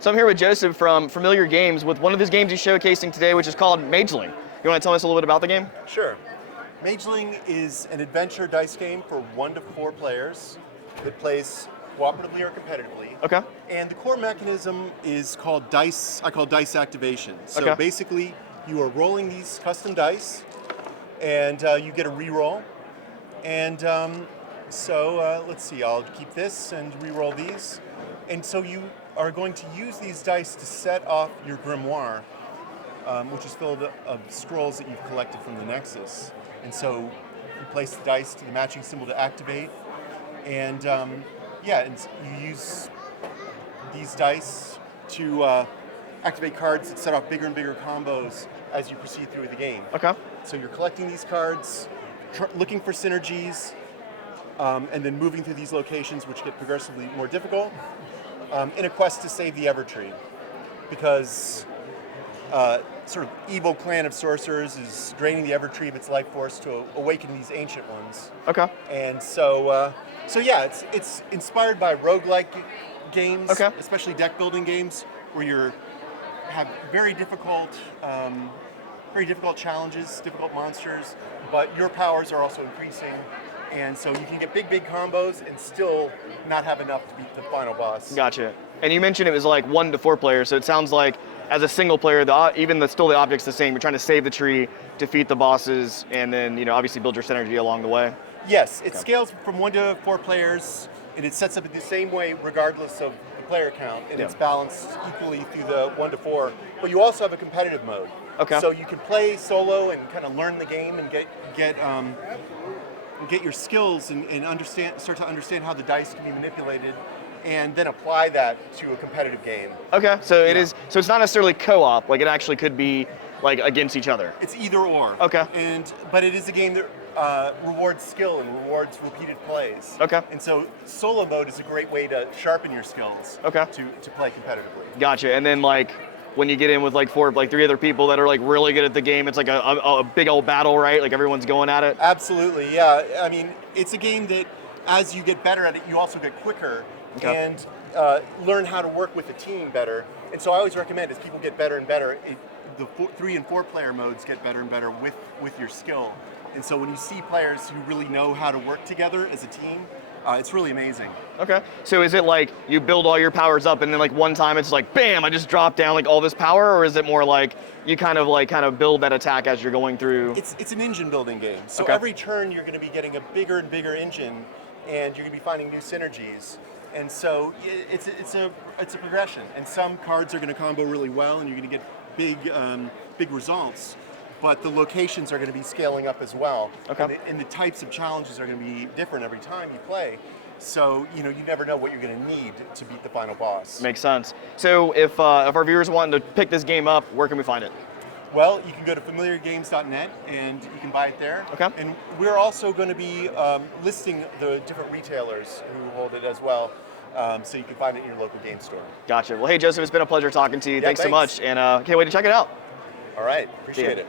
So I'm here with Joseph from Familiar Games with one of his games he's showcasing today, which is called Mageling. You want to tell us a little bit about the game? Sure. Mageling is an adventure dice game for 1 to 4 players that plays cooperatively or competitively. Okay. And the core mechanism is called dice, I call dice activation. So Okay. basically, you are rolling these custom dice, and you get a reroll. And let's see, I'll keep this and re-roll these. And so you are going to use these dice to set off your grimoire, which is filled of scrolls that you've collected from the Nexus. And so you place the dice to the matching symbol to activate. And and you use these dice to activate cards that set off bigger and bigger combos as you proceed through the game. Okay. So you're collecting these cards, looking for synergies, and then moving through these locations, which get progressively more difficult, in a quest to save the Evertree. Because sort of evil clan of sorcerers is draining the Evertree of its life force to awaken these ancient ones. Okay. And it's inspired by roguelike games, Okay. especially deck building games, where you have very difficult challenges, difficult monsters, but your powers are also increasing, and so you can get big combos and still not have enough to beat the final boss. Gotcha. And you mentioned it was like 1 to 4 players, so it sounds like as a single player, still the object's the same. You're trying to save the tree, defeat the bosses, and then obviously build your synergy along the way. Yes, it scales from 1 to 4 players, and it sets up in the same way regardless of the player count, and it's balanced equally through the 1 to 4. But you also have a competitive mode. Okay. So you can play solo and kind of learn the game and get your skills and start to understand how the dice can be manipulated, and then apply that to a competitive game. Okay, so so it's not necessarily co-op, like it actually could be like against each other. It's either or. Okay. But it is a game that rewards skill and rewards repeated plays. Okay. And so solo mode is a great way to sharpen your skills. Okay. To play competitively. Gotcha. And then like when you get in with like 3 other people that are like really good at the game, it's like a big old battle, right? Like everyone's going at it. Absolutely, yeah. I mean, it's a game that as you get better at it, you also get quicker. Okay. And learn how to work with a team better. And so I always recommend as people get better and better, the 3 and 4 player modes get better and better with your skill. And so when you see players who really know how to work together as a team, it's really amazing. Okay. So is it like you build all your powers up and then like one time it's like, bam, I just dropped down like all this power? Or is it more like you kind of build that attack as you're going through? It's an engine building game. So Okay. every turn you're going to be getting a bigger and bigger engine, and you're going to be finding new synergies. And so it's a progression, and some cards are going to combo really well, and you're going to get big results. But the locations are going to be scaling up as well. Okay. And the types of challenges are going to be different every time you play. So you never know what you're going to need to beat the final boss. Makes sense. So if our viewers want to pick this game up, where can we find it? Well, you can go to familiargames.net and you can buy it there. Okay. And we're also going to be listing the different retailers who hold it as well, so you can find it in your local game store. Gotcha. Well, hey, Joseph, it's been a pleasure talking to you. Yeah, thanks so much, and can't wait to check it out. All right, appreciate it.